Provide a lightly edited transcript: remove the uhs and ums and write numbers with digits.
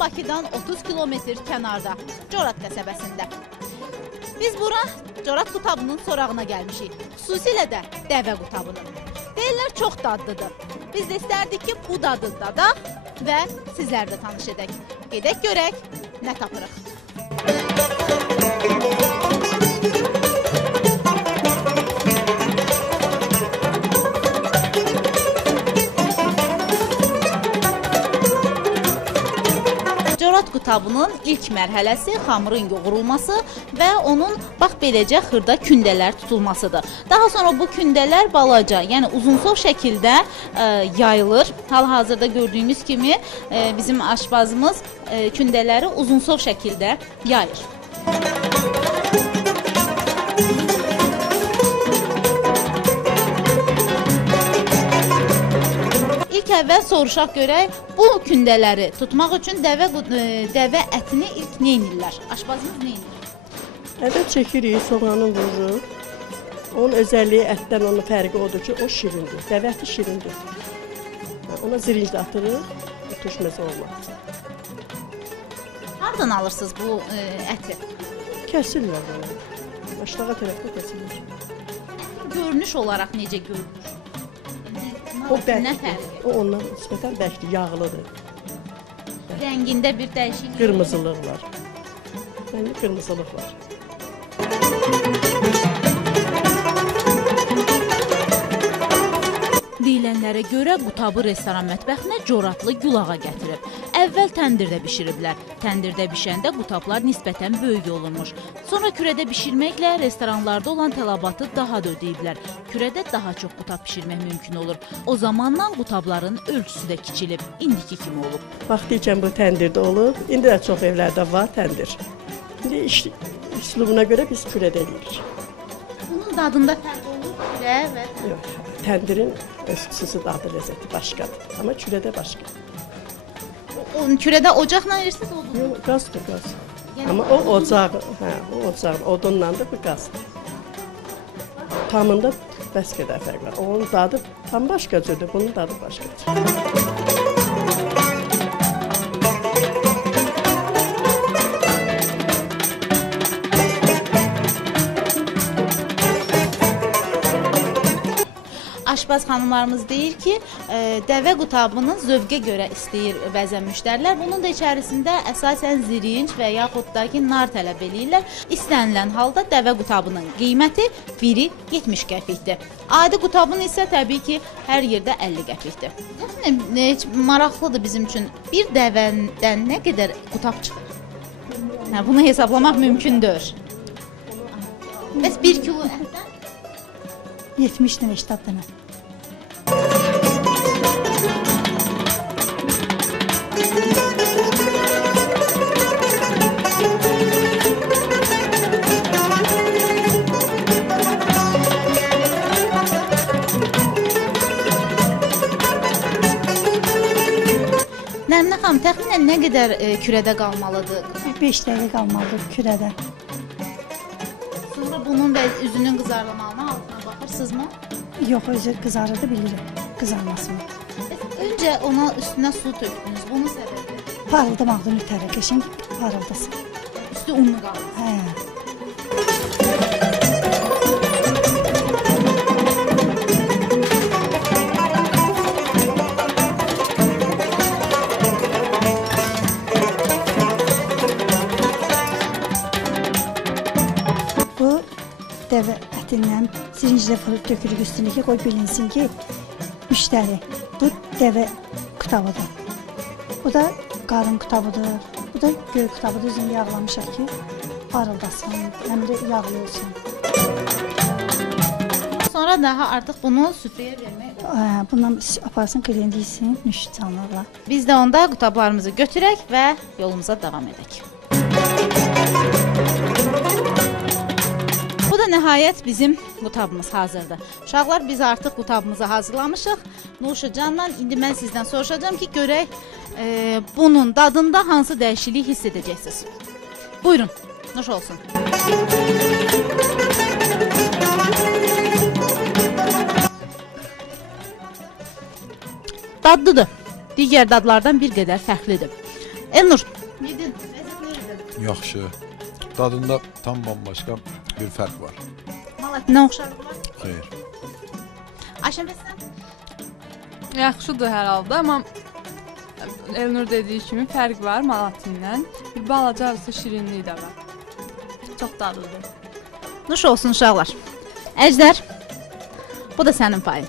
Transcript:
Bakıdan 30 kilometr kənarda, Corat qəsəbəsində. Biz bura Corat qutabının sorağına gəlmişik. Xüsusilə də dəvə qutabının. Deyirlər çox dadlıdır. Biz də istərdik ki, bu dadı dadaq və sizlər də tanış edək. Gedək görək, nə tapırıq. Corat qutabının ilk mərhələsi xamırın yoğurulması və onun bax beləcə xırda kündələr tutulmasıdır. Daha sonra bu kündələr balaca, yəni uzunsov şəkildə yayılır. Hal-hazırda gördüyünüz kimi bizim aşbazımız kündələri uzunsov şəkildə yayır. İlk əvvəl soruşaq görək, bu kündələri tutmaq üçün dəvə ətini ilk nə edirlər? Aşbazımız nə edir? Ətə çəkirik, soğanı vururuq. Onun özəlliyi ətdən onun fərqi odur ki, o şirindir. Dəvə əti şirindir. Ona zirincdə atırıq, turşməsi olmaz. Hardan alırsınız bu əti? Kəsirlər onu. Aşağı tərəfdə kəsirlər. Görünüş olaraq necə görünür? O bərkdir. O ondan nisbətən bərkdir, yağlıdır. Rəngində bir dəyişiklik. Qırmızılıq var. Yəni qırmızılıq var. Deyilənlərə görə qutabı restoran mətbəxinə Coratlı Gülağa gətirib. Əvvəl təndirdə bişiriblər. Təndirdə bişəndə qutablar nisbətən böyük olurmuş. Sonra kürədə bişirməklə restoranlarda olan tələbatı daha da ödəyiblər. Kürədə daha çox qutab bişirmək mümkün olur. O zamandan qutabların ölçüsü də kiçilib, indiki kimi olub. Vaxtiykən bu təndirdə olub, indi də çox evlərdə var təndir. İndi üslubuna görə biz kürədə edirik. Bunun dadında fərq olur, kürə və təndir. Yox, təndirin xüsusi dadı ləzzəti başqadır, amma kürədə başqa. Kürədə ocaqla verirsiniz, odun? Yox, qazdır, qaz. Amma o ocaq, o ocaq, odunlandır, bu qazdır. Tamında bəs qədər fərq var. Onun dadı tam başqa cürdür, bunun dadı başqadır. Aşbaz xanımlarımız deyir ki, dəvə qutabını zövqə görə istəyir bəzən müştərilər. Bunun da içərisində əsasən zirinc və yaxud da ki, nar tələb eləyirlər. İstənilən halda dəvə qutabının qiyməti biri 70 qəpikdir. Adi qutabın isə təbii ki, hər yerdə 50 qəpikdir. Heç maraqlıdır bizim üçün. Bir dəvədən nə qədər qutab çıxır? Bunu hesablamaq mümkündür. Bəs 1 kilo ətdən? 70 dənə, 80 dənə. Nəminə xanım, təxminən nə qədər kürədə qalmalıdır? 5 dəqiqə qalmalıdır kürədə. Sonra bunun da üzünün qızarmalına altına baxırsınızmı? Yox, özü qızarırdı, bilirim qızarmasını. Öncə ona üstünə su tökdünüz. Bunun səbəbi? Parıldamaqdan ötəri, qəşəng parıldasın. Üstü unlu qalır. Hə. Bu dəvə ətindən zirinclə fırıb tökülük üstünə ki, qoy bilinsin ki, müştəri, bu dəvə qutabıdır. Bu da qarın qutabıdır, bu da göy qutabıdır. Üzünü yağlamışaq ki, parıldasın, həm də yağlı olsun. Sonra daha artıq bunu süfrəyə vermək olur. Bundan aparsın, klient yesin, nüş canlarla. Biz də onda qutablarımızı götürək və yolumuza davam edək. Bu da nəhayət bizim qutabımız hazırdır. Uşaqlar, biz artıq qutabımızı hazırlamışıq. Nuşacanla indi mən sizdən soruşacağım ki, görək bunun dadında hansı dəyişiklik hiss edəcəksiniz. Buyurun, nuş olsun. Dadlıdır. Digər dadlardan bir qədər fərqlidir. Elnur, yedin. Ləzzət necədir? Yaxşı. Dadında tam bambaşqa bir fərq var. Malatinə oxşarlıq var. Xeyr. Ayşən bəs sən? Yaxşıdır hər halda, amma Elnur dediyi kimi fərq var Malatindən. Bir balaca arası şirinliyi də var. Çox dadlıdır. Nuş olsun uşaqlar. Əjdər, bu da sənin payın.